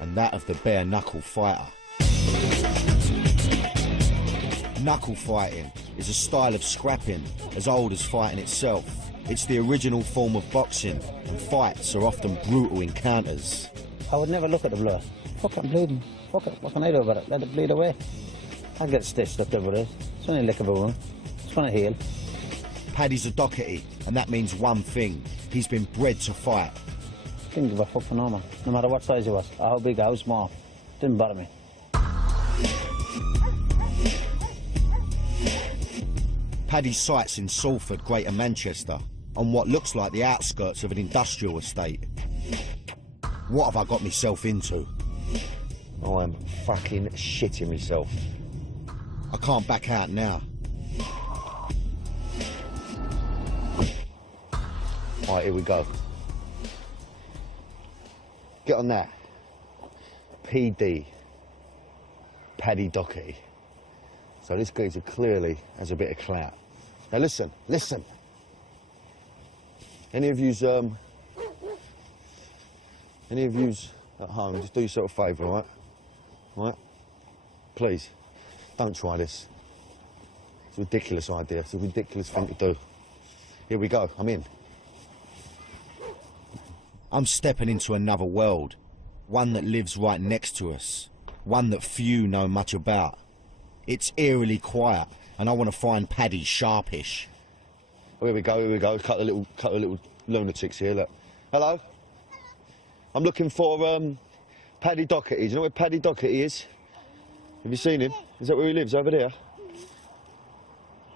and that of the bare-knuckle fighter. Knuckle fighting is a style of scrapping as old as fighting itself. It's the original form of boxing, and fights are often brutal encounters. I would never look at the blood. Fuck, I'm bleeding. Fuck it, what can I do about it? Let it bleed away. I'll get stitched up there with it. It's only a lick of a wound. It's gonna heal. Paddy's a Doherty, and that means one thing. He's been bred to fight. Didn't give a fuck for no man. No matter what size he was, or how big or how small. Didn't bother me. Paddy's site's in Salford, Greater Manchester, on what looks like the outskirts of an industrial estate. What have I got myself into? Oh, I'm fucking shitting myself. I can't back out now. All right, here we go. Get on that. PD. Paddy Doherty. So this geezer clearly has a bit of clout. Now listen, listen. Any of yous at home, just do yourself a favour, all right? All right? Please, don't try this. It's a ridiculous idea. It's a ridiculous thing to do. Here we go. I'm in. I'm stepping into another world, one that lives right next to us, one that few know much about. It's eerily quiet, and I want to find Paddy sharpish. Oh, here we go, here we go. Cut a little lunatics here, look. Hello? I'm looking for, Paddy Doherty. Do you know where Paddy Doherty is? Have you seen him? Is that where he lives, over there?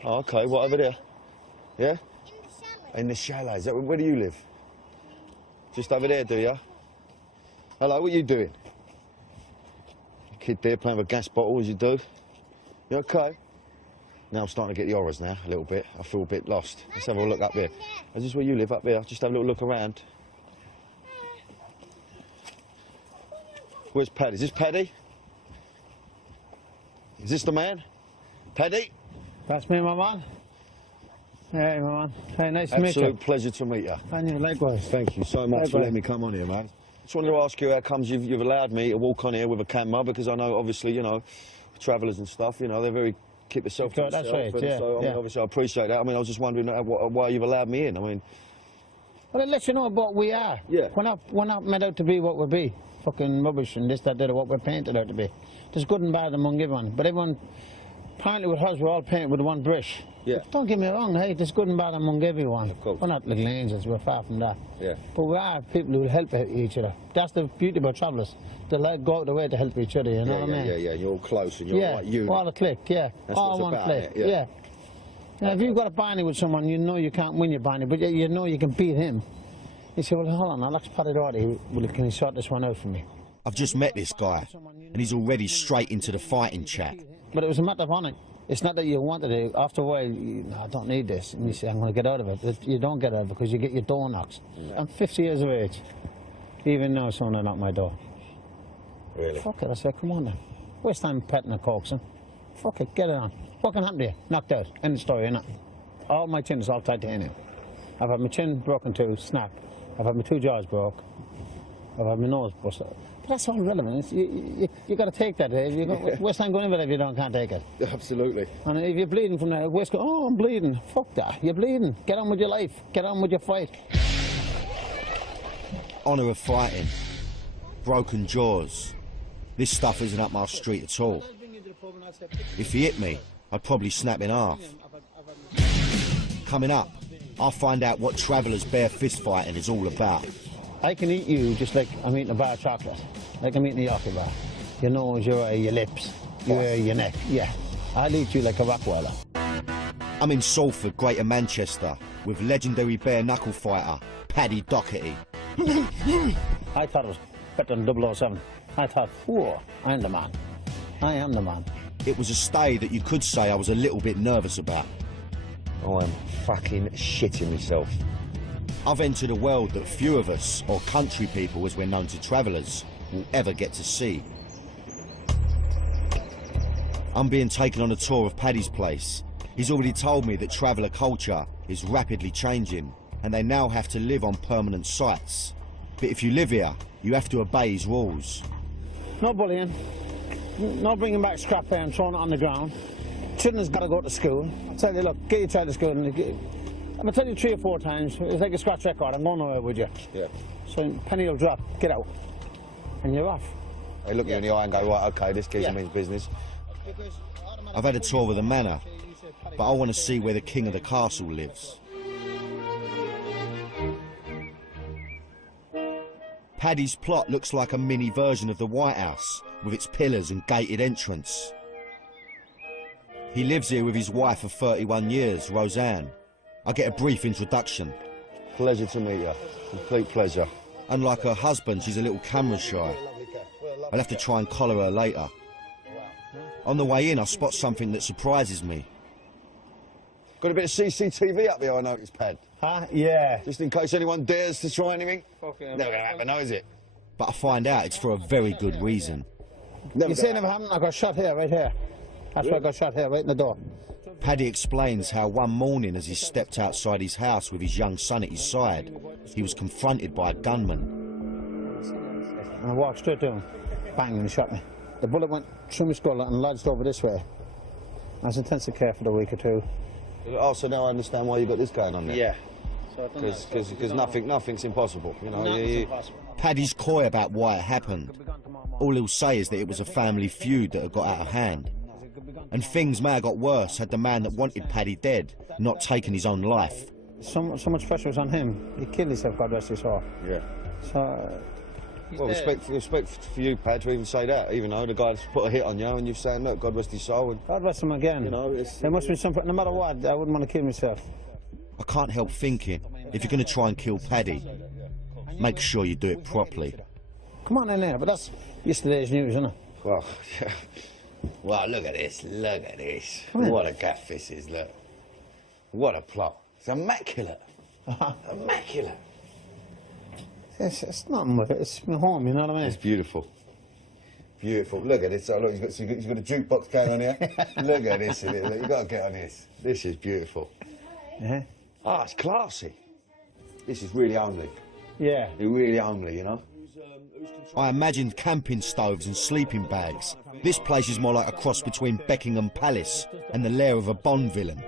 Oh, OK, what, over there? Yeah? In the chalet. Is that where do you live? Just over there, do you? Hello, what are you doing? Kid there playing with a gas bottle, as you do. You OK? Now I'm starting to get the horrors now, a little bit. I feel a bit lost. Let's have a look up there. Is this where you live, up there? Just have a little look around. Where's Paddy? Is this Paddy? Is this the man? Paddy? That's me, my man. Hey, my man. Hey, nice to meet you. Absolute pleasure to meet you. And you, likewise. Thank you so much for letting me come on here, man. Just wanted to ask you how comes you've allowed me to walk on here with a camera, because I know, obviously, you know, travellers and stuff, you know, they're very keep themselves to themselves. That's right, yeah. So, I mean, obviously, I appreciate that. I mean, I was just wondering why you've allowed me in. I mean... Well, it lets you know what we are. Yeah. We're not meant out to be what we be. Fucking rubbish and this, that, that, what we're painted out to be. There's good and bad among everyone. But everyone, apparently with us, we're all painted with one brush. Yeah. But don't get me wrong, hey, there's good and bad among everyone. Of course. We're not little angels, we're far from that. Yeah. But we are people who help each other. That's the beauty about travellers. They like go out the way to help each other, you know what I mean? Yeah, you're all close and you're like you. All a click, yeah. That's all what's one about, click, yeah. yeah. Now, if you've got a barney with someone, you know you can't win your barney, but you know you can beat him. You say, well, hold on, I'll ask Paddy Doherty, can he sort this one out for me? I've just met this guy, and he's already straight into the fighting chat. But it was a matter of honour. It's not that you wanted it. After a while, I don't need this. And you say, I'm going to get out of it. But you don't get out of it because you get your door knocked. Yeah. I'm 50 years of age. Even now, someone knocked my door. Really? Fuck it. I said, come on then. Waste time petting and coaxing. Fuck it, get it on. What can happen to you? Knocked out. End of story, innit? All my chin is all titanium. I've had my chin broken too, snap. I've had my 2 jaws broke. I've had my nose busted. But that's all relevant. You got to take that. You waste time going in with it if you can't take it. Absolutely. And if you're bleeding from there, waste go, oh, I'm bleeding. Fuck that. You're bleeding. Get on with your life. Get on with your fight. Honour of fighting. Broken jaws. This stuff isn't up my street at all. If he hit me, I'd probably snap in half. Coming up, I'll find out what travellers' bare fist fighting is all about. I can eat you just like I'm eating a bar of chocolate. Like I'm eating a Yorkie bar. Your nose, your eye, your lips, your ear, your neck. Yeah. I'll eat you like a Rottweiler. I'm in Salford, Greater Manchester, with legendary bare-knuckle fighter, Paddy Doherty. I thought it was better than 007. I thought, whoa, I'm the man. I am the man. It was a stay that you could say I was a little bit nervous about. Oh, I'm fucking shitting myself. I've entered a world that few of us, or country people as we're known to travellers, will ever get to see. I'm being taken on a tour of Paddy's place. He's already told me that traveller culture is rapidly changing, and they now have to live on permanent sites. But if you live here, you have to obey his rules. No bullying. No bringing back scrap here and throwing it on the ground. Children's got to go to school. I tell you, look, get your child to school. I'm going to tell you 3 or 4 times, it's like a scratch record, I'm going nowhere with you. Yeah. So penny will drop, get out. And you're off. They look you in the eye and go, right, OK, this geezer means business. I've had a tour of the manor, but I want to see where the king of the castle lives. Paddy's plot looks like a mini version of the White House, with its pillars and gated entrance. He lives here with his wife of 31 years, Roseanne. I get a brief introduction. Pleasure to meet you. Complete pleasure. Unlike her husband, she's a little camera shy. I'll have to try and collar her later. On the way in, I spot something that surprises me. Got a bit of CCTV up here, I noticed, Pad. Huh? Yeah. Just in case anyone dares to try anything. Okay, Never gonna happen, now, is it? But I find out it's for a very good reason. You see, never happened. I got shot here, right here. That's where I got shot here, right in the door. Paddy explains how one morning, as he stepped outside his house with his young son at his side, he was confronted by a gunman. And I walked straight to him. Bang, and he shot me. The bullet went through my skull and lodged over this way. I was in intensive care for a week or 2. Oh, so now I understand why you got this going on there. Yeah. Because nothing's impossible, you know. Impossible. Paddy's coy about why it happened. All he'll say is that it was a family feud that had got out of hand. And things may have got worse had the man that wanted Paddy dead not taken his own life. So much pressure was on him. He killed himself, God rest his soul. Yeah. So... well, respect for you, Pad, to even say that, even though the guy's put a hit on you and you've saying, look, God rest his soul. And, God rest him again. you know, there must be something, no matter what, I wouldn't want to kill myself. I can't help thinking, if you're going to try and kill Paddy, make sure you do it properly. Come on in there, but that's yesterday's news, isn't it? well, yeah. Well, look at this, look at this. What a gaff this is, look. What a plot. It's immaculate. Immaculate. It's nothing with it, it's my home, you know what I mean? It's beautiful. Beautiful. Look at this. Oh, look, he's got a jukebox going on here. Look at this. Look, you've got to get on this. This is beautiful. Yeah. Ah, it's classy. This is really homely. Yeah. It's really homely, you know? I imagined camping stoves and sleeping bags. This place is more like a cross between Buckingham Palace and the lair of a Bond villain.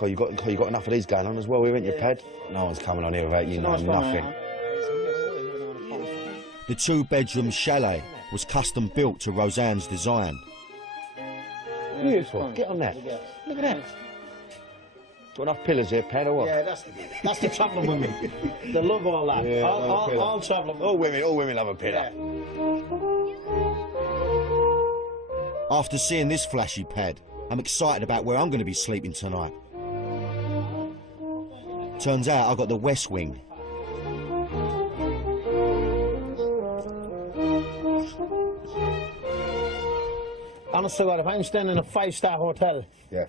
You got enough of these going on as well, haven't you, Pad? No one's coming on here without you knowing nothing. The 2-bedroom chalet was custom built to Roseanne's design. Beautiful. Get on that. Look at that. Got enough pillars here, Pad, or what? Yeah, that's the travelling women. They love all that. Yeah, all travelling. All women love a pillar. Yeah. After seeing this flashy pad, I'm excited about where I'm going to be sleeping tonight. Turns out I got the West Wing. Honestly, if I'm staying in a 5-star hotel, Yeah.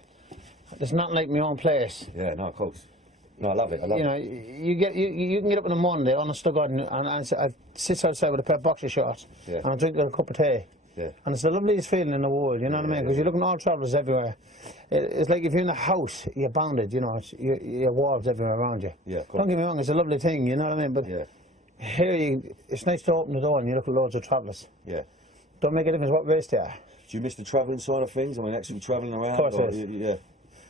there's nothing like my own place. Yeah, no, of course. No, I love it. I love You know, it. you can get up in the morning, honest to God, and I sit outside with a pair of boxer shorts, Yeah. and I drink a cup of tea. Yeah. And it's the loveliest feeling in the world, you know what I mean? Because you're looking at all travellers everywhere. It's like if you're in a house, you're bounded, you know, you're walls everywhere around you. Yeah, of course. Don't get me wrong, it's a lovely thing, you know what I mean? But Yeah. here, it's nice to open the door and you look at loads of travellers. Yeah. Don't make a difference what race they are. Do you miss the travelling side of things? I mean, actually travelling around? Of course it is. Yeah.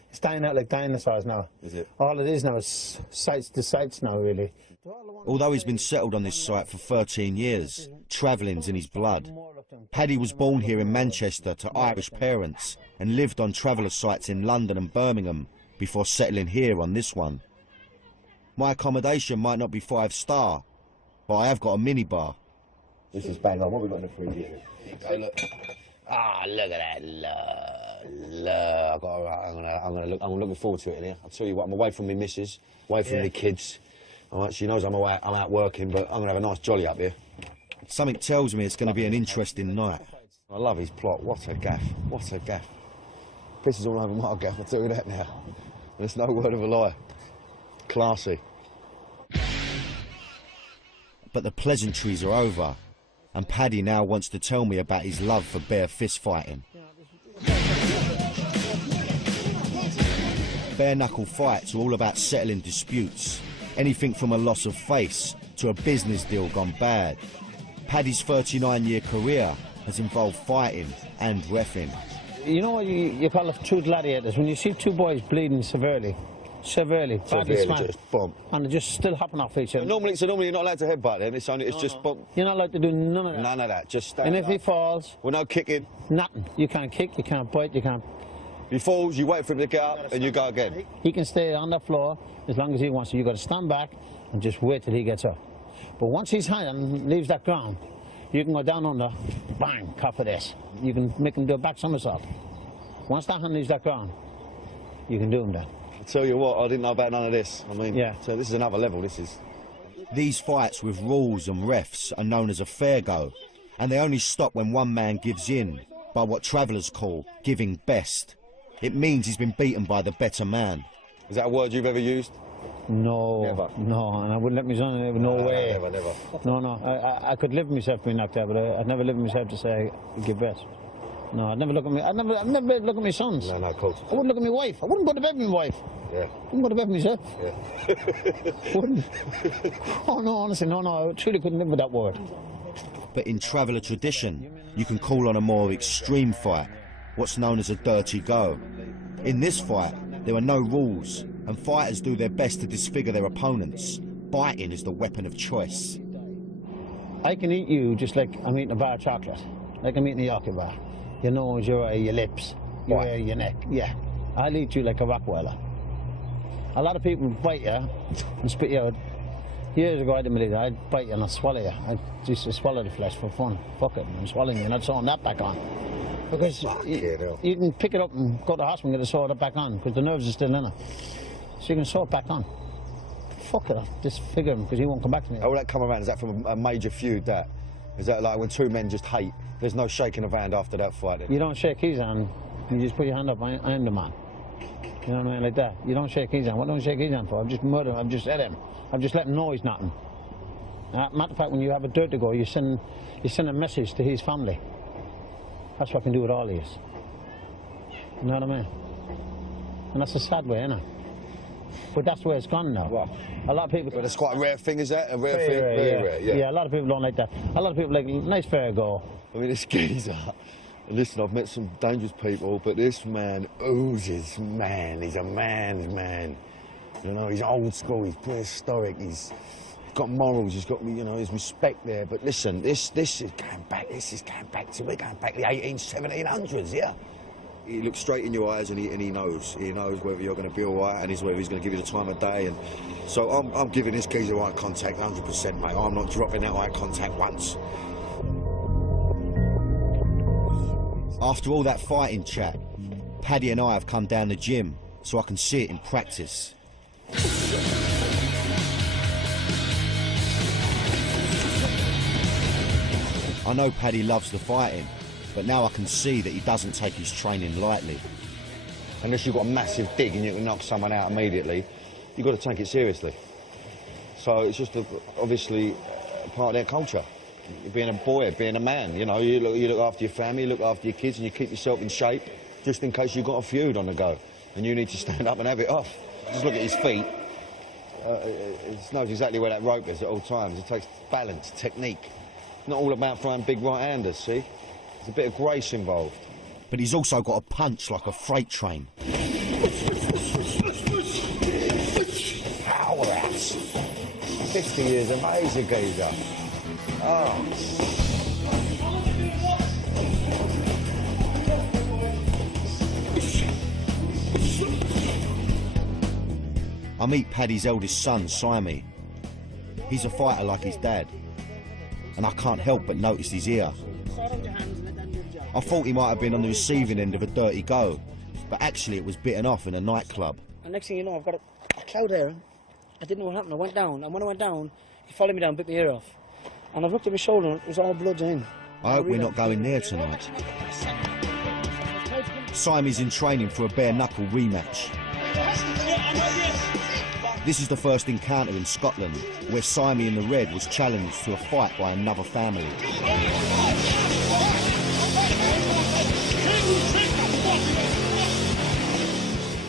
It's dying out like dinosaurs now. Is it? All it is now is sights to sights now, really. Although he's been settled on this site for 13 years, travelling's in his blood. Paddy was born here in Manchester to Irish parents and lived on traveller sites in London and Birmingham before settling here on this one. My accommodation might not be 5-star, but I have got a minibar. This is bang on. What have we got in the fridge here? Go look. Ah, look at that. Look. I'm looking forward to it in here. I'll tell you what, I'm away from my missus, away from my kids. All right, she knows I'm out working, but I'm going to have a nice jolly up here. Something tells me it's going to be an interesting night. I love his plot. What a gaff. What a gaff. Pisses all over my gaff, I'll tell you that now. There's no word of a lie. Classy. But the pleasantries are over, and Paddy now wants to tell me about his love for bare fist fighting. Bare knuckle fights are all about settling disputes. Anything from a loss of face to a business deal gone bad. Paddy's 39-year career has involved fighting and reffing. You know what you call it true gladiators? When you see two boys bleeding severely, badly smashed, just bump. and they're just still hopping off each other. Normally you're not allowed to headbutt then, it's just bump. You're not allowed to do none of that. None of that, just stand And if up. he falls, Well, no kicking. nothing. You can't kick, you can't bite, you can't... He falls, you wait for him to get up, and you go again. He can stay on the floor as long as he wants to. You've got to stand back and just wait till he gets up. But once his hand leaves that ground, you can go down under, bang, cop of this. You can make him do a back somersault. Once that hand leaves that ground, you can do him then. I tell you what, I didn't know about none of this. I mean, Yeah. so this is another level, this is. These fights with rules and refs are known as a fair go, and they only stop when one man gives in by what travellers call giving best. It means he's been beaten by the better man. Is that a word you've ever used? No, Never. no, and I wouldn't let my son, no way. Never. No, I could live with myself being knocked out, but I'd never live with myself to say, give best. No, I'd never look at me, I'd never look at my sons. No, of course. I wouldn't look at my wife. I wouldn't go to bed with my wife. Yeah. I wouldn't go to bed with myself. Yeah. Wouldn't. Oh, no, honestly, no, I truly couldn't live with that word. But in traveller tradition, you can call on a more extreme fight, what's known as a dirty go. In this fight, there are no rules, and fighters do their best to disfigure their opponents. Biting is the weapon of choice. I can eat you just like I'm eating a bar of chocolate, like I'm eating a Yorkie bar. Your nose, your eye, your lips, your hair, your neck. Yeah, I'll eat you like a Rockweiler. A lot of people bite you and spit you out. Years ago, I didn't believe it. I'd bite you and I'd swallow you. I used to swallow the flesh for fun. Fuck it, I'm swallowing you and I'd sew that back on. Because you can pick it up and go to the hospital and get it sewed back on because the nerves are still in it. So you can sew it back on. Fuck it, I'll disfigure him because he won't come back to me. How will that come around? Is that from a major feud, that? Is that like when two men just hate, there's no shaking of hand after that fight then? You don't shake his hand, you just put your hand up, I'm the man. You know what I mean, like that. You don't shake his hand. What don't you shake his hand for? I've just murdered him, I've just hit him. I've just let him know he's nothing. Matter of fact, when you have a dirt to go, you send a message to his family. That's what I can do with all these. You know what I mean? And that's a sad way, isn't it? But that's where it's gone now. What? A lot of people... But that's quite a rare thing, is that? A rare Very thing? rare, Very rare, yeah. Yeah, a lot of people don't like that. A lot of people like, nice fair go. I mean, this geezer, listen, I've met some dangerous people, but this man oozes man. He's a man's man. You know, he's old school, he's prehistoric, he's got morals, he's got, you know, his respect there. But listen, this is going back, we're going back the 1700s, yeah? He looks straight in your eyes and he knows. He knows whether you're going to be all right and whether he's going to give you the time of day. And so I'm giving this geezer eye contact 100%, mate. I'm not dropping that eye contact once. After all that fighting chat, Paddy and I have come down the gym so I can see it in practice. I know Paddy loves the fighting, but now I can see that he doesn't take his training lightly. Unless you've got a massive dig and you can knock someone out immediately, you've got to take it seriously. So it's just obviously part of their culture. Being a boy, being a man, you know, you look after your family, you look after your kids and you keep yourself in shape just in case you've got a feud on the go and you need to stand up and have it off. Just look at his feet. It knows exactly where that rope is at all times. It takes balance, technique. Not all about throwing big right-handers, see? There's a bit of grace involved. But he's also got a punch like a freight train. Powerhouse. 50 years of age, a geezer. Oh. I meet Paddy's eldest son, Simey. He's a fighter like his dad, and I can't help but notice his ear. I thought he might have been on the receiving end of a dirty go, but actually it was bitten off in a nightclub. And next thing you know, I've got a cloud here. I didn't know what happened. I went down, and when I went down, he followed me down, bit my ear off. And I've looked at my shoulder, and it was all blood in. I hope we're not going there tonight. Simey's in training for a bare-knuckle rematch. This is the first encounter in Scotland where Simey in the red was challenged to a fight by another family.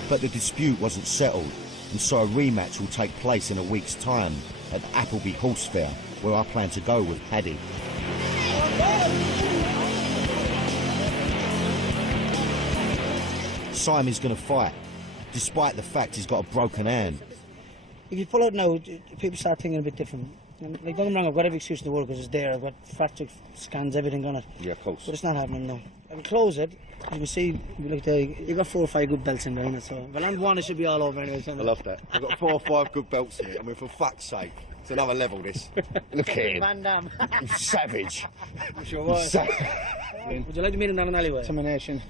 But the dispute wasn't settled, and so a rematch will take place in a week's time at the Appleby Horse Fair, where I plan to go with Paddy. Simon's going to fight, despite the fact he's got a broken hand. If you pull out now, people start thinking a bit different. And, like, don't get me wrong, I've got every excuse in the world because it's there. I've got fracture scans, everything on it. Yeah, of course. But it's not happening now. I can close it. You can see, like, you've got 4 or 5 good belts in there, innit? So, if I land one, it should be all over anyway. I love that. I've got 4 or 5 good belts in it. I mean, for fuck's sake. It's another level, this. Look at him. Van Damme. You savage. Sure was. Would you like to meet him down an alleyway? Termination.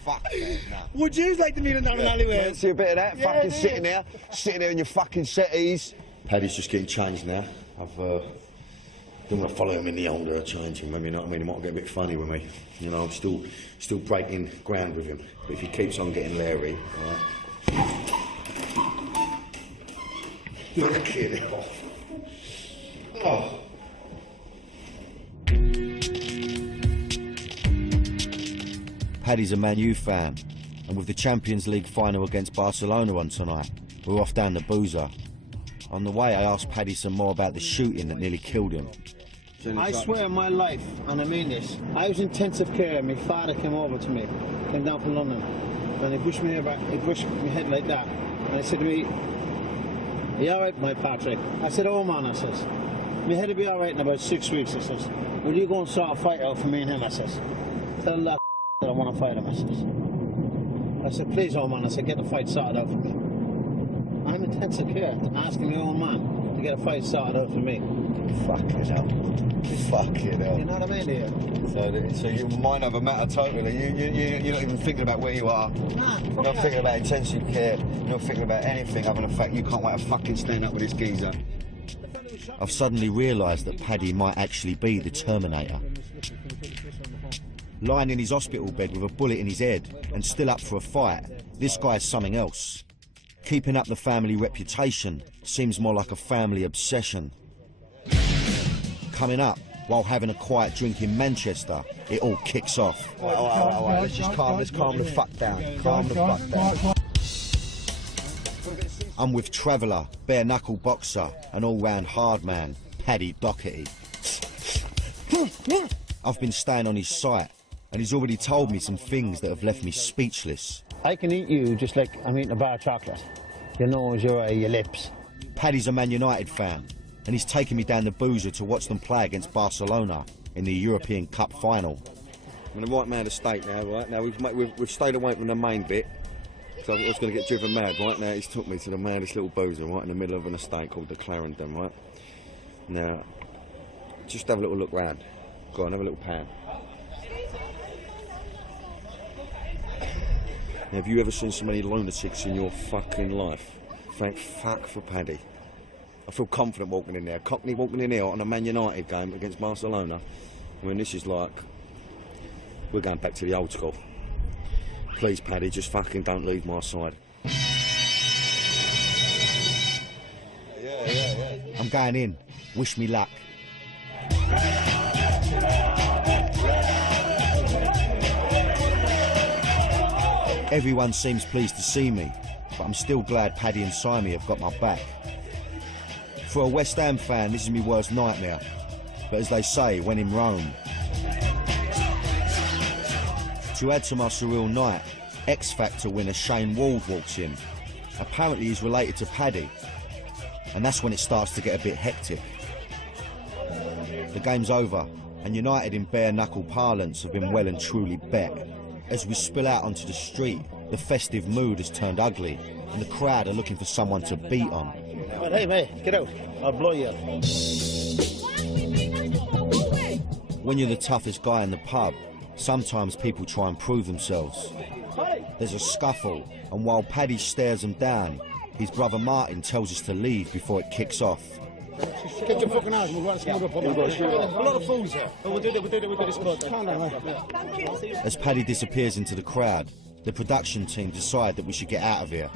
Fuck that, no. Would you like to meet him down an alleyway? See a bit of that? Yeah, fucking yeah. sitting there in your fucking settees. Paddy's just getting changed now. I've don't want to follow him in the older changing room, you know what I mean? He might get a bit funny with me. You know, I'm still breaking ground with him. But if he keeps on getting leery, alright. Look at it. Oh. Paddy's a Man U fan, and with the Champions League final against Barcelona on tonight, we're off down the Boozer. On the way, I asked Paddy some more about the shooting that nearly killed him. I swear on my life, and I mean this, I was in intensive care and my father came over to me, came down from London, and he pushed me back, he pushed my head like that, and he said to me, "Are you alright, my Patrick?" I said, "Oh man," I says, "my head will be alright in about 6 weeks," I says. "Will you go and sort a fight out for me and him?" I says. "Tell that that I want to fight him," I said, "Please, old man," I said, "get the fight sorted out for me." I'm in intensive care, asking my old man to get a fight sorted out for me. Fucking hell. Fucking hell. You know what I mean, dear? So your mind over matter totally. You're not even thinking about where you are. Nah, You're not thinking about intensive care. You're not thinking about anything other than the fact you can't wait to fucking stand up with this geezer. I've suddenly realised that Paddy might actually be the Terminator. Lying in his hospital bed with a bullet in his head and still up for a fight, this guy's something else. Keeping up the family reputation seems more like a family obsession. Coming up, while having a quiet drink in Manchester, it all kicks off. All right, let's calm the fuck down. Calm the fuck down. I'm with traveller, bare-knuckle boxer, and all-round hard man, Paddy Doherty. I've been staying on his site, and he's already told me some things that have left me speechless. I can eat you just like I'm eating a bar of chocolate. Your nose, your eye, your lips. Paddy's a Man United fan, and he's taken me down the Boozer to watch them play against Barcelona in the European Cup final. I'm in the right man estate now, right? Now we've stayed away from the main bit, so I was going to get driven mad, right? Now he's took me to the maddest little Boozer, right, in the middle of an estate called the Clarendon, right? Now, just have a little look round. Go on, have a little pan. Now, have you ever seen so many lunatics in your fucking life? Thank fuck for Paddy. I feel confident walking in there. Cockney walking in here on a Man United game against Barcelona. I mean, this is like, we're going back to the old school. Please, Paddy, just fucking don't leave my side. Yeah. I'm going in. Wish me luck. Everyone seems pleased to see me, but I'm still glad Paddy and Simon have got my back. For a West Ham fan, this is my worst nightmare. But as they say, when in Rome. To add to my surreal night, X Factor winner Shane Wald walks in. Apparently he's related to Paddy. And that's when it starts to get a bit hectic. The game's over, and United in bare-knuckle parlance have been well and truly bet. As we spill out onto the street, the festive mood has turned ugly, and the crowd are looking for someone to beat on. But hey, mate, get out. I'll blow you up. When you're the toughest guy in the pub, sometimes people try and prove themselves. There's a scuffle, and while Paddy stares them down, his brother Martin tells us to leave before it kicks off. Get your fucking ass, we'll go smooth up. A lot of fools here. We'll do this close. Calm down, mate. As Paddy disappears into the crowd, the production team decide that we should get out of here.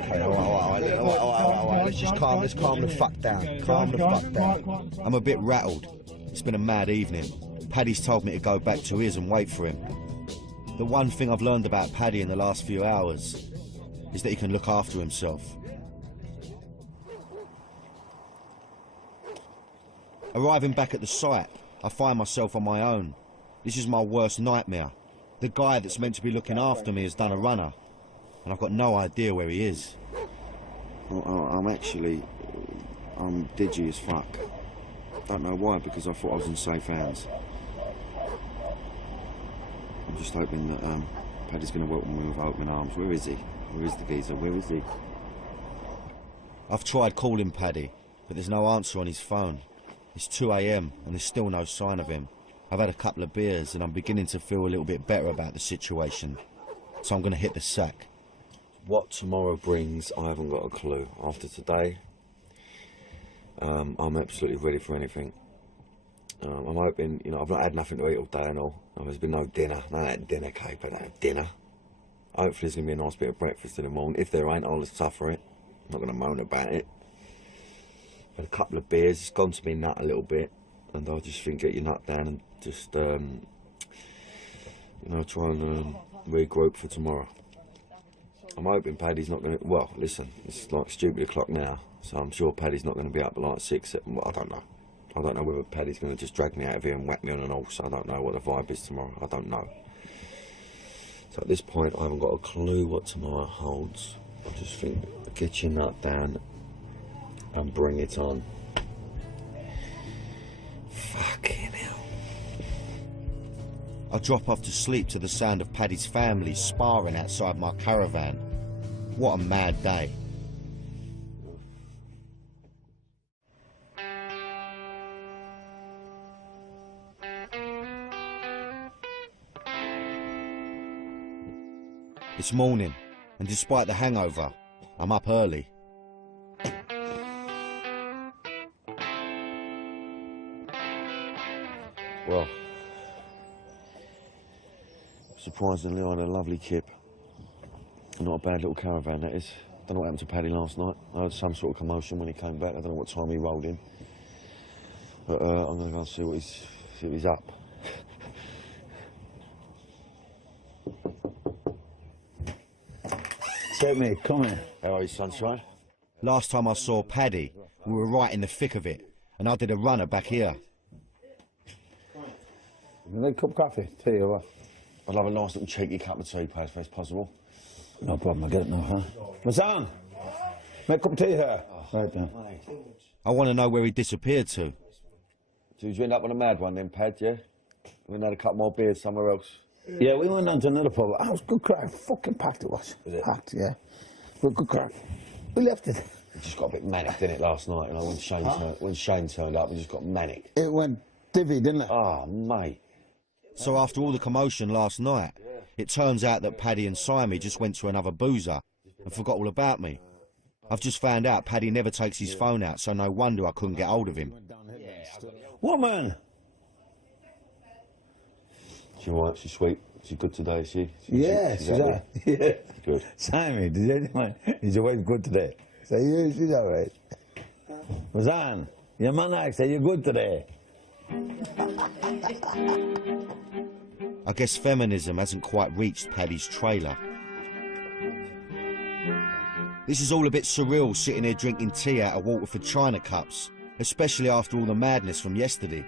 Okay, all right, let's calm the fuck down. Calm the fuck down. I'm a bit rattled. It's been a mad evening. Paddy's told me to go back to his and wait for him. The one thing I've learned about Paddy in the last few hours is that he can look after himself. Arriving back at the site, I find myself on my own. This is my worst nightmare. The guy that's meant to be looking after me has done a runner, and I've got no idea where he is. I'm digi as fuck. Don't know why, because I thought I was in safe hands. I'm just hoping that Paddy's going to welcome me with open arms. Where is he? Where is the geezer? Where is he? I've tried calling Paddy, but there's no answer on his phone. It's 2 AM and there's still no sign of him. I've had a couple of beers and I'm beginning to feel a little bit better about the situation. So I'm going to hit the sack. What tomorrow brings, I haven't got a clue. After today, I'm absolutely ready for anything. I'm hoping, you know, I've not had nothing to eat all day and all. There's been no dinner. None of that dinner cake, but no dinner. Hopefully there's going to be a nice bit of breakfast in the morning. If there ain't, I'll just suffer it. I'm not going to moan about it. Had a couple of beers, it's gone to me nut a little bit. And I just think, get your nut down and just, you know, try and regroup for tomorrow. I'm hoping Paddy's not going to, well, listen, it's like stupid o'clock now, so I'm sure Paddy's not going to be up at like 6, 7, well, I don't know. I don't know whether Paddy's going to just drag me out of here and whack me on an horse. I don't know what the vibe is tomorrow, I don't know. So at this point, I haven't got a clue what tomorrow holds. I just think, get your nut down and bring it on. Fucking hell. I drop off to sleep to the sound of Paddy's family sparring outside my caravan. What a mad day. It's morning, and despite the hangover, I'm up early. Well, surprisingly, I had a lovely kip. Not a bad little caravan, that is. Don't know what happened to Paddy last night. I heard some sort of commotion when he came back. I don't know what time he rolled in. But I'm going to go and see what he's up. Take me, come here. How are you, sunshine? Last time I saw Paddy, we were right in the thick of it, and I did a runner back here. Need a cup of coffee, tea or what? I'd love a nice little cheeky cup of tea, Paddy, if it's possible. No problem, I'll get it now, huh? What's on? Make a cup of tea here. Right then. I want to know where he disappeared to. So did you end up on a mad one then, Pad, yeah? We had a couple more beers somewhere else. Yeah, we went down to another pub. Oh, it was good crack. Fucking packed it was. Is it? Packed, yeah. Good crack. We left it. It just got a bit manic, didn't it, last night? You know, when Shane turned up, we just got manic. It went divvy, didn't it? Oh, mate. So after all the commotion last night, it turns out that Paddy and Simon just went to another boozer and forgot all about me. I've just found out Paddy never takes his phone out, so no wonder I couldn't get hold of him. Woman! She all right? She's sweet? She's good today, is she? Yeah, she's all right. Yeah. Good. Simon, did you mind? Is your wife good today? Say, yeah, she's all right. Razan, your man asked, are you good today? I guess feminism hasn't quite reached Paddy's trailer. This is all a bit surreal, sitting here drinking tea out of Waterford china cups, especially after all the madness from yesterday.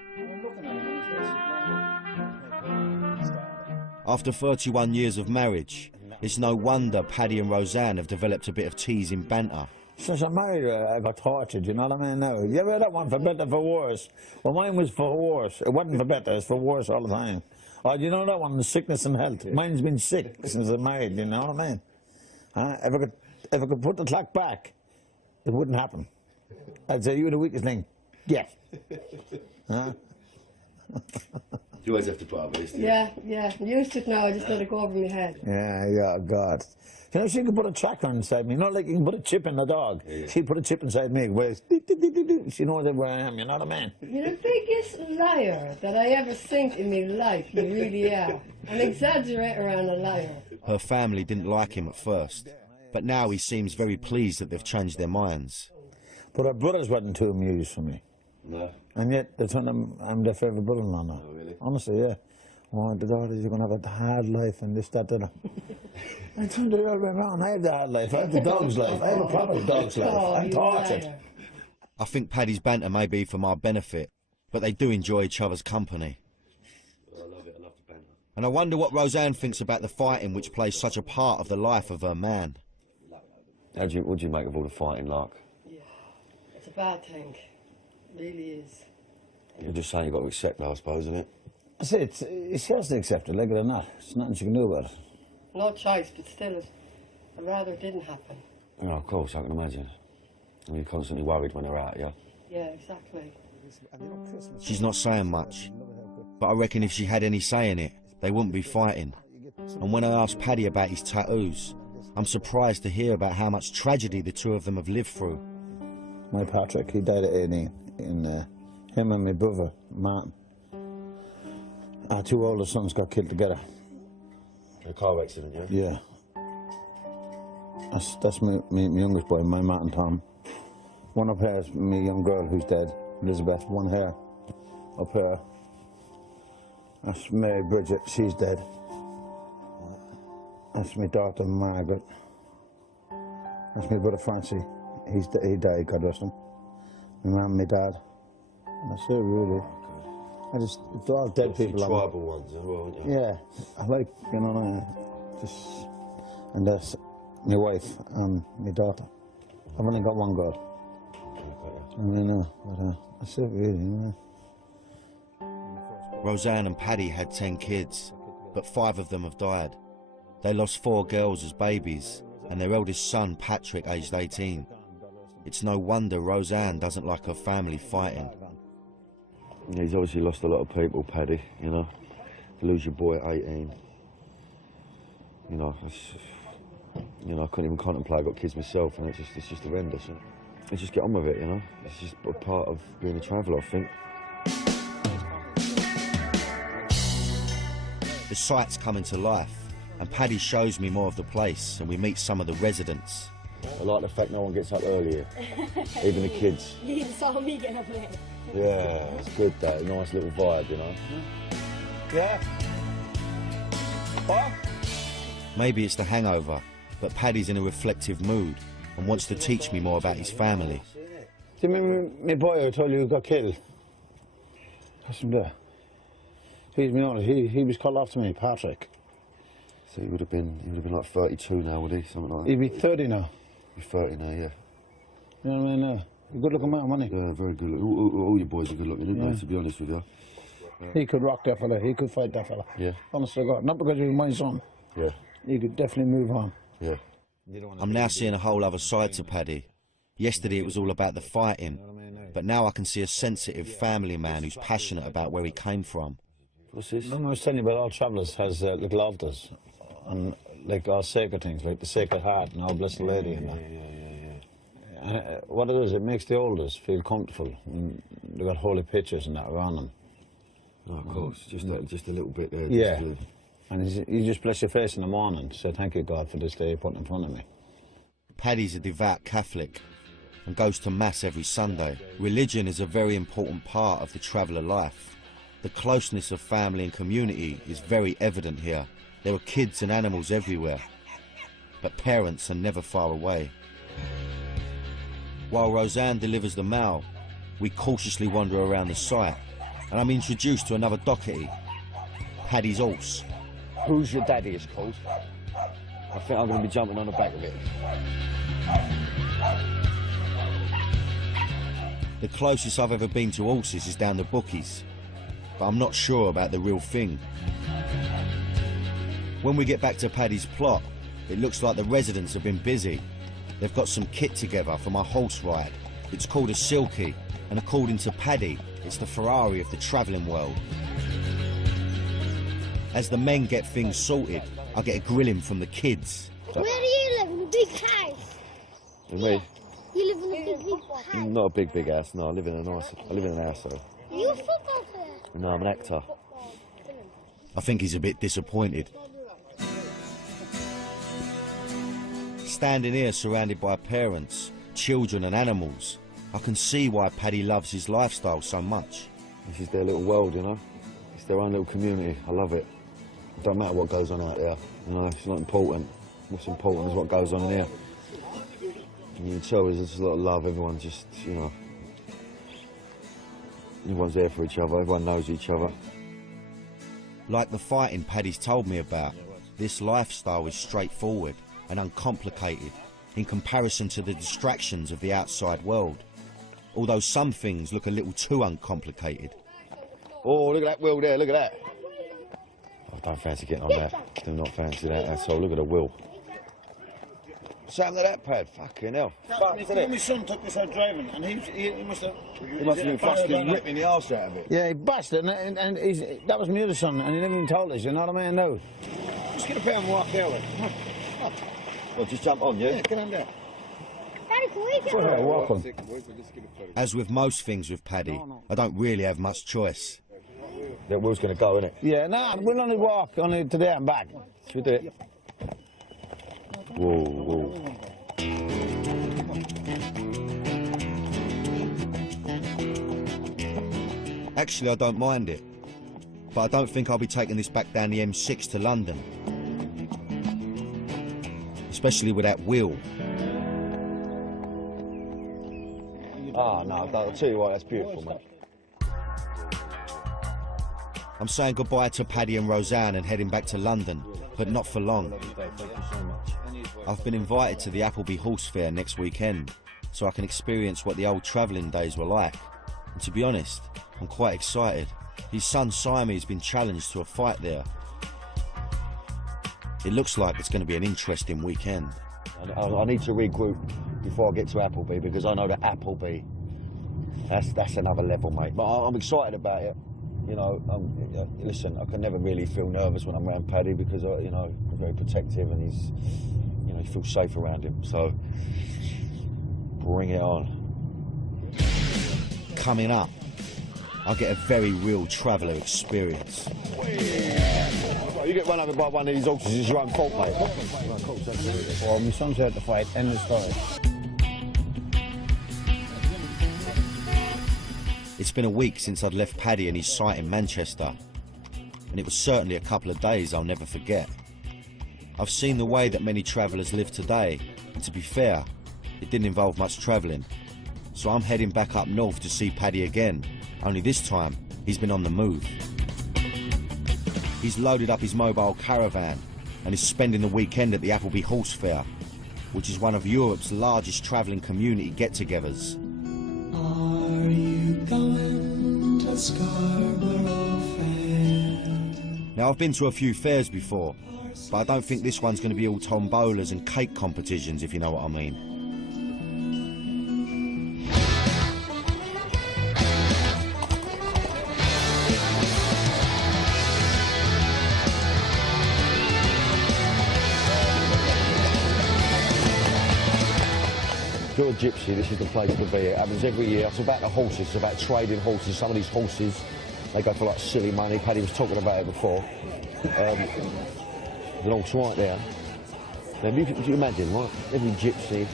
After 31 years of marriage, it's no wonder Paddy and Roseanne have developed a bit of teasing banter. Since I married her, I got tortured, you know what I mean? Now, you ever heard that one, for better, for worse? Well, mine was for worse. It wasn't for better, it's for worse all the time. Oh, you know that one, sickness and health? Mine's been sick since I married, you know what I mean? If I could put the clock back, it wouldn't happen. I'd say, you're the weakest link. Yeah. Huh? You always have to put up with this, do you? Yeah. I'm used to it now, I just let it go over my head. Yeah, God. You know, she could put a tracker inside me, not like you can put a chip in the dog. Yeah. She'd put a chip inside me, where it's she knows where I am, you know what I mean? You're the biggest liar that I ever seen in my life, you really are. An exaggerator and a liar. Her family didn't like him at first, but now he seems very pleased that they've changed their minds. But her brothers wasn't too amused for me. No. And yet, they told them I'm their favourite brother-in-law now. Oh, really? Honestly, yeah. Oh, the daughters, you're going to have a hard life and this, that, that. I turned it all the way around. I have the hard life. I have the dog's life. I have a proper dog's life. I'm tortured. I think Paddy's banter may be for my benefit, but they do enjoy each other's company. I love it, I love the banter. And I wonder what Roseanne thinks about the fighting which plays such a part of the life of her man. What do you make of all the fighting, like? Yeah, it's a bad thing. It really is. You're just saying you've got to accept that, I suppose, isn't it? I say it's yours to accept it, like it or not. There's nothing you can do about it. No choice, but still, I'd rather it didn't happen. Well, of course, I can imagine. And you're constantly worried when they're out, yeah? Yeah, exactly. She's not saying much, but I reckon if she had any say in it, they wouldn't be fighting. And when I asked Paddy about his tattoos, I'm surprised to hear about how much tragedy the two of them have lived through. My Patrick, he died at 18, and him and my brother, Martin, our two older sons got killed together. A car accident, yeah? Yeah. That's my youngest boy, my Martin Tom. One up here is my young girl who's dead, Elizabeth. One here, up here. That's Mary Bridget, she's dead. That's my daughter, Margaret. That's my brother, Francie. He died, God rest him. My mum and my dad. And that's it, really. It's all dead people. Tribal ones as well, aren't you? Yeah, I like, you know, and that's my wife and my daughter. I've only got one girl. I mean, but that's it, really, you know. Roseanne and Paddy had 10 kids, but 5 of them have died. They lost 4 girls as babies, and their eldest son, Patrick, aged 18. It's no wonder Roseanne doesn't like her family fighting. Yeah, he's obviously lost a lot of people, Paddy, you know. To lose your boy at 18. You know, I couldn't even contemplate. I've got kids myself, and it's just horrendous. You know? Let's just get on with it, you know. It's just a part of being a traveller, I think. The site's coming to life, and Paddy shows me more of the place, and we meet some of the residents. I like the fact no one gets up earlier, even the kids. You saw me get up there. Yeah, it's good, that. Nice little vibe, you know. Yeah. What? Maybe it's the hangover, but Paddy's in a reflective mood and wants to teach me more about his family. Do you remember my boy who told you he got killed? That's him there. He's my oldest. He was called after me, Patrick. So he would have been like 32 now, would he? Something like that. He'd be 30 now. He's 30 now, yeah. You know what I mean? A good-looking man, wasn't he? Yeah, very good looking. All your boys are good looking, didn't they, to be honest with you? He could rock that fella. He could fight that fella. Yeah. Honest to God. Not because he was my son. Yeah. He could definitely move on. Yeah. I'm now seeing a whole other side to Paddy. Yesterday it was all about the fighting, but now I can see a sensitive family man who's passionate about where he came from. What's this? I was telling you about all travellers has little altars, and like all sacred things, like the Sacred Heart and Our Blessed Lady and that. And what it is, it makes the elders feel comfortable. And they've got holy pictures and that around them. Oh, of course, just a little bit there. Yeah. And you just bless your face in the morning, say thank you God for this day you put in front of me. Paddy's a devout Catholic and goes to Mass every Sunday. Religion is a very important part of the traveller life. The closeness of family and community is very evident here. There are kids and animals everywhere, but parents are never far away. While Roseanne delivers the mail, we cautiously wander around the site, and I'm introduced to another Doherty, Paddy's horse. Who's your daddy, it's called? I think I'm going to be jumping on the back of it. The closest I've ever been to horses is down the bookies, but I'm not sure about the real thing. When we get back to Paddy's plot, it looks like the residents have been busy. They've got some kit together for my horse ride. It's called a Silky, and according to Paddy, it's the Ferrari of the travelling world. As the men get things sorted, I get a grilling from the kids. Where do you live? In a big house? And me? You live in a big house? Not a big house, no. I live in an house, though. Are you a football player? No, I'm an actor. I think he's a bit disappointed. Standing here surrounded by parents, children and animals, I can see why Paddy loves his lifestyle so much. This is their little world, you know? It's their own little community. I love it. It don't matter what goes on out there, you know? It's not important. What's important is what goes on in here. And you can tell there's just a lot of love. Everyone just, you know... Everyone's there for each other, everyone knows each other. Like the fighting Paddy's told me about, this lifestyle is straightforward and uncomplicated in comparison to the distractions of the outside world. Although some things look a little too uncomplicated. Oh, look at that wheel there, look at that. I don't fancy getting on that. Do not fancy that at all. Look at the wheel. What's happened to that pad? Fucking hell. My son took this out driving, and he must have... He must have been fucking ripping the arse out of it. Yeah, he bashed it, and that was my other son, and he never even told us, you know what I mean? No. Just get a pair and walk there with. Well, just jump on, yeah? Yeah, get on there. Daddy, can we get Put her, walk on. As with most things with Paddy, I don't really have much choice. That wheel's going to go, innit? Yeah, no, we'll only walk only to there and back. Should we do it? Whoa, whoa. Actually, I don't mind it. But I don't think I'll be taking this back down the M6 to London. Especially with that wheel. Ah, no, I'll tell you what, that's beautiful, mate. I'm saying goodbye to Paddy and Roseanne and heading back to London, but not for long. I've been invited to the Appleby Horse Fair next weekend, so I can experience what the old travelling days were like. And to be honest, I'm quite excited. His son Simon has been challenged to a fight there. It looks like it's going to be an interesting weekend. I need to regroup before I get to Appleby, because I know that Appleby, that's another level, mate. But I'm excited about it. You know, listen, I can never really feel nervous when I'm around Paddy, because, you know, I'm very protective, and he's, you know, you feel safe around him. So, bring it on. Coming up, I'll get a very real traveller experience. You get run over by one of these horses, it's your own fault, mate. Well, my son's out to fight, end of story. It's been a week since I'd left Paddy and his site in Manchester, and it was certainly a couple of days I'll never forget. I've seen the way that many travellers live today, and to be fair, it didn't involve much travelling. So I'm heading back up north to see Paddy again, only this time he's been on the move. He's loaded up his mobile caravan and is spending the weekend at the Appleby Horse Fair, which is one of Europe's largest travelling community get-togethers. Are you going to Scarborough Fair? Now, I've been to a few fairs before, but I don't think this one's going to be all tombolas and cake competitions, if you know what I mean. If you're a gypsy, this is the place to be. It happens every year. It's about the horses, it's about trading horses. Some of these horses, they go for like silly money. Paddy was talking about it before. There's an horse right there. Now, if you imagine, right, every gypsy,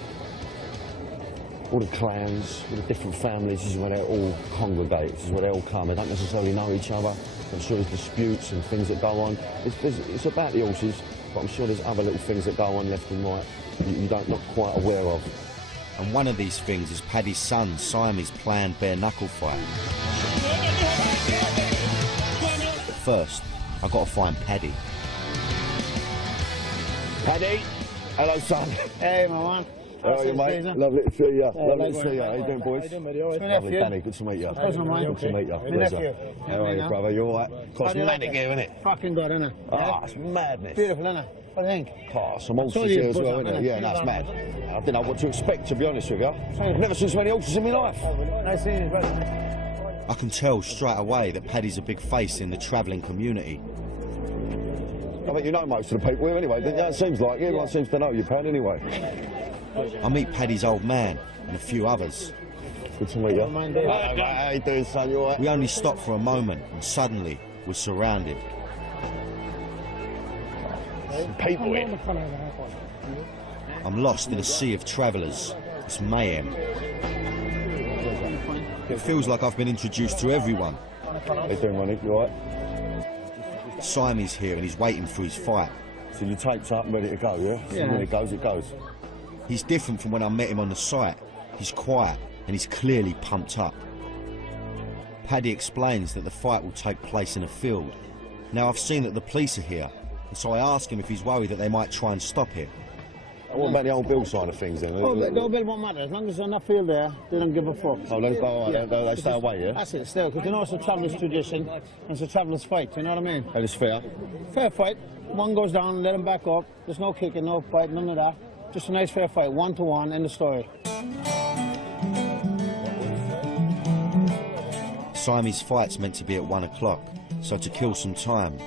all the clans, all the different families, this is where they all congregate, this is where they all come. They don't necessarily know each other. I'm sure there's disputes and things that go on. It's about the horses, but I'm sure there's other little things that go on left and right you're not quite aware of. And one of these things is Paddy's son Simon's planned bare-knuckle fight. But first, I've got to find Paddy. Paddy! Hello, son. Hey, my man. How are you, mate? Lovely to see you. Lovely to see you. How you doing, boys? How you doing, buddy? All right. Lovely, Danny. Good to meet you. Pleasure, mate. Good to meet you. My nephew. How are you, brother? You all right? Cost manic here, innit? Fucking good, innit? Ah, it's madness. Beautiful, innit? What do you think? Oh, some horses told you here as it's well, buzzing, innit? innit? Yeah, no, it's mad. I didn't know what to expect, to be honest with you. I've never seen so many horses in my life. Nice seeing you, brother. I can tell straight away that Paddy's a big face in the travelling community. I think you know most of the people here anyway, don't you? It seems like everyone seems to know you, Pad, anyway. I meet Paddy's old man and a few others. Good to meet you. How you doing, son? You all right? We only stop for a moment and suddenly we're surrounded. People here. I'm lost in a sea of travellers. It's mayhem. It feels like I've been introduced to everyone. How you doing, Ronnie? You all right? Simon's here and he's waiting for his fight. So your tape's up and ready to go, yeah? Yeah. So when it goes, it goes. He's different from when I met him on the site. He's quiet and he's clearly pumped up. Paddy explains that the fight will take place in a field. Now, I've seen that the police are here, and so I ask him if he's worried that they might try and stop it. What about the old Bill side of things then? Oh, the old Bill won't matter. As long as they're not field there, they don't give a fuck. Oh, they stay away, yeah? That's it, still, because you know it's a traveller's tradition, and it's a traveller's fight, you know what I mean? That is fair. Fair fight. One goes down, let him back up. There's no kicking, no fight, none of that. Just a nice fair fight, 1-to-1, end of story. Siamese fight's meant to be at 1 o'clock, so to kill some time,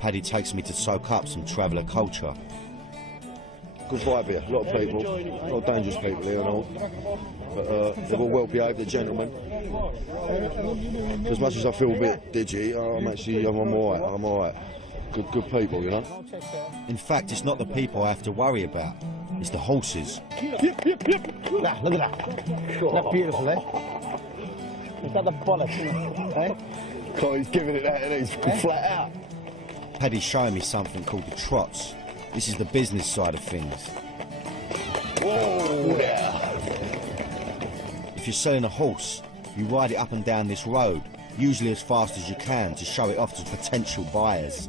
Paddy takes me to soak up some traveller culture. Good vibe here, a lot of people, a lot of dangerous people here and all. But they're all well behaved, they're gentlemen. As much as I feel a bit digi, I'm alright. Good people, you know. In fact, it's not the people I have to worry about, it's the horses. Look at that. That's beautiful, eh? He's got the bollocks, eh? Oh, he's giving it that, and he's flat out. Paddy's showing me something called the trots. This is the business side of things. Whoa, yeah. If you're selling a horse, you ride it up and down this road, usually as fast as you can, to show it off to potential buyers.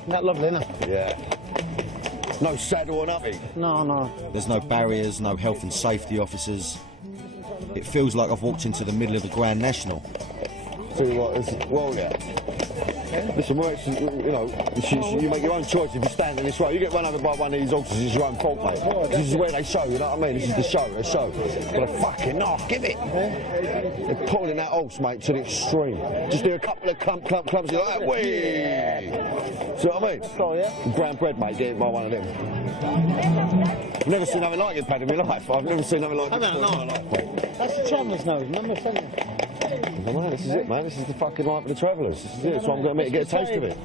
Isn't that lovely, isn't it? Yeah. No saddle or nothing. No. There's no barriers, no health and safety officers. It feels like I've walked into the middle of the Grand National. Tell you what, well, yeah. Listen, you know, you make your own choice if you stand in this road. You get run over by one of these horses, it's your own fault, mate. This is where they show, you know what I mean? This is the show, But a fucking knock, give it. They're pulling that horse, mate, to the extreme. Just do a couple of clumps, you're like, whee! See what I mean? Oh, yeah. Brown bread, mate, get it by one of them. I've never seen nothing like it, Paddy, in my life. I've never seen nothing like it before in my life, mate. That's the traveller's nose, remember saying? No, this is it, man. This is the fucking life of the travellers. This is it. So I'm going to get a taste of it.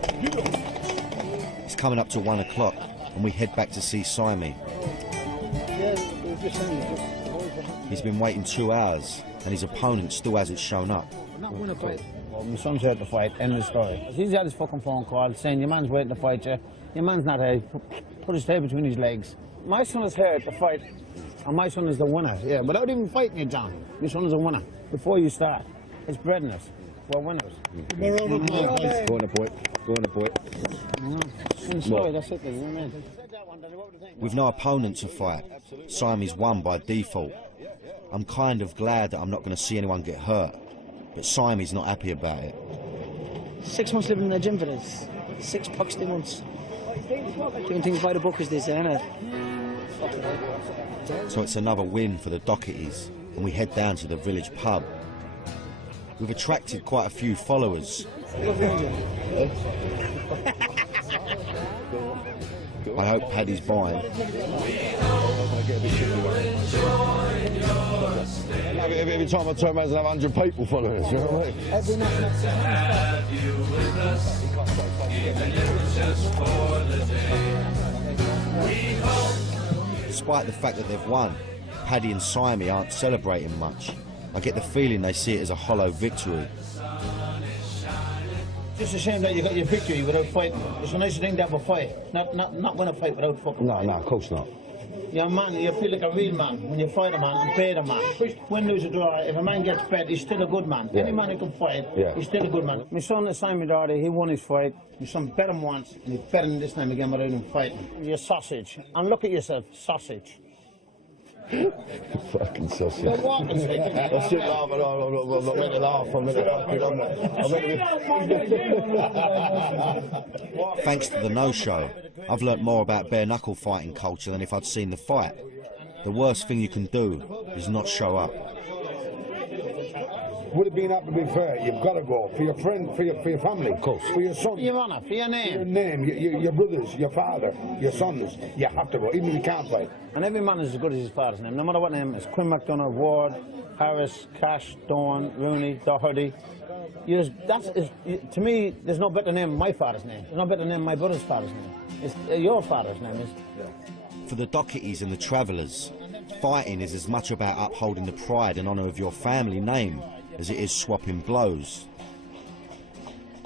It's coming up to 1 o'clock, and we head back to see Simon. He's been waiting 2 hours, and his opponent still hasn't shown up. Not win a fight. Well, my son's here to fight, end of the story. He's had his fucking phone call saying, your man's waiting to fight you. Your man's not here. Put his tail between his legs. My son is here to fight, and my son is the winner. Yeah, without even fighting you, John. My son is a winner. Before you start. It's bred in us. We're winners. Go on, boy. That's it, you know what I mean? With no opponent to fight, Siamese won by default. I'm kind of glad that I'm not going to see anyone get hurt, but Siamese not happy about it. 6 months living in the gym for this. 6 poxy months. Doing things by the book, as they say, innit? So it's another win for the Dohertys, and we head down to the village pub. We've attracted quite a few followers. I hope Paddy's buying. Every time I turn around, there's another 100 people following us, you know what I mean? Despite the fact that they've won, Paddy and Simon aren't celebrating much. I get the feeling they see it as a hollow victory. Just a shame that you got your victory without fighting. It's a nice thing to have a fight, not win a fight without fucking No, of course not. You're a man, you feel like a real man when you fight a man and pay the man. Win, lose, or draw, if a man gets fed, he's still a good man. Yeah. Any man who can fight, Yeah. he's still a good man. My son is Simon Doherty, he won his fight. My son bet him once, and he bet him this time again without him fighting. You're sausage. And look at yourself, sausage. Fucking sausage. They're walking, I shouldn't laugh, I'm not meant to laugh. I'm meant to... Thanks to the no-show, I've learnt more about bare-knuckle fighting culture than if I'd seen the fight. The worst thing you can do is not show up. Would it be not to be fair? You've got to go for your friend, for your family, of course, for your son, for your honour, for your name, your brothers, your father, your sons. You have to go, even if you can't fight. And every man is as good as his father's name, no matter what name it is. Quinn McDonough, Ward, Harris, Cash, Dawn, Rooney, Doherty. To me, there's no better name than my father's name. There's no better name than my brother's father's name. It's your father's name is. For the Dohertys and the Travellers, fighting is as much about upholding the pride and honour of your family name as it is swapping blows.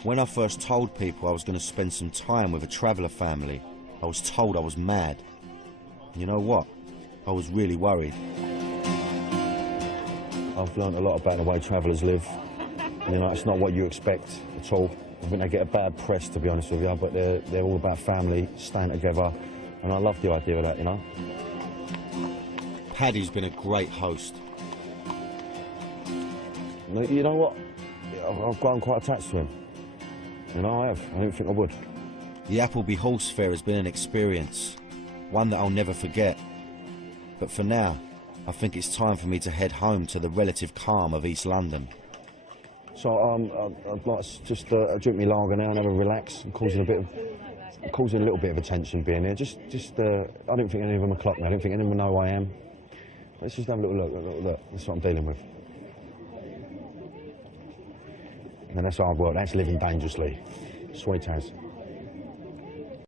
When I first told people I was going to spend some time with a Traveller family, I was told I was mad. And you know what? I was really worried. I've learned a lot about the way travellers live. You know, it's not what you expect at all. I think they get a bad press, to be honest with you, but they're all about family, staying together, and I love the idea of that, you know. Paddy's been a great host. You know what? I've grown quite attached to him. You know, I have. I didn't think I would. The Appleby Horse Fair has been an experience, one that I'll never forget. But for now, I think it's time for me to head home to the relative calm of East London. So I'd like to just drink me lager now and have a relax. I'm causing a little bit of attention being here. I don't think any of them are clocked me. I don't think any of them know who I am. Let's just have a little look. That's what I'm dealing with. And that's hard work. That's living dangerously. Sweet as.